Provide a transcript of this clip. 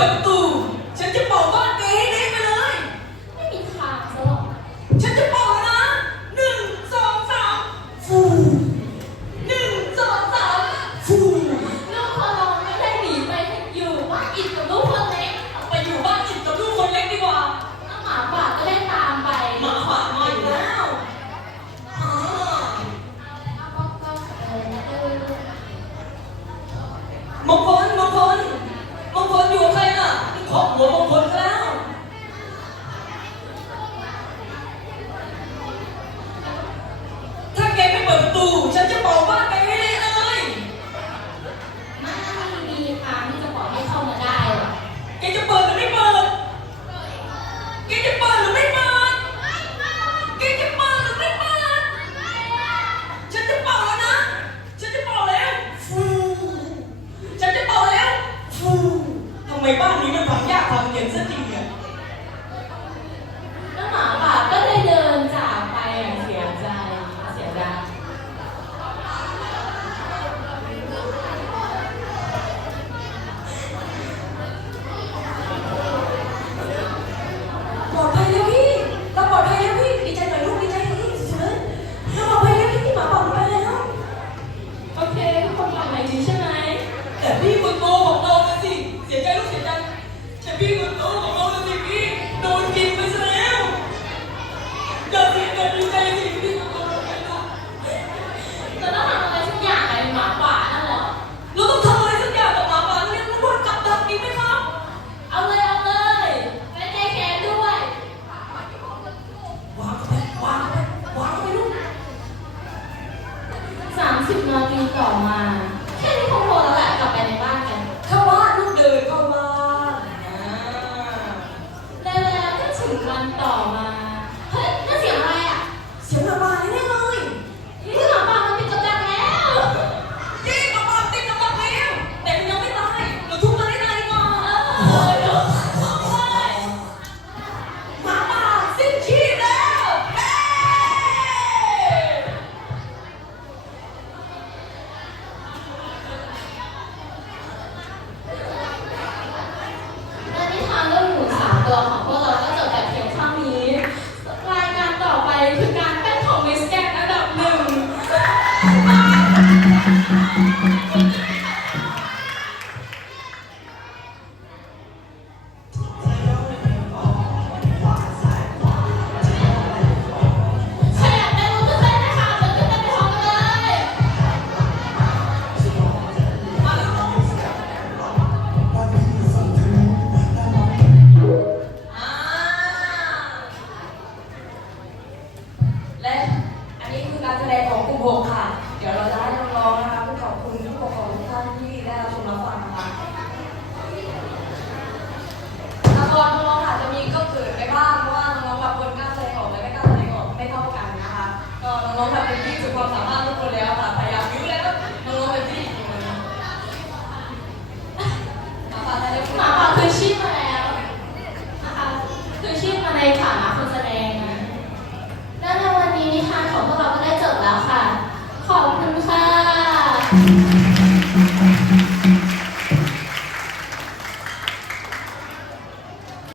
foi วันต่อมา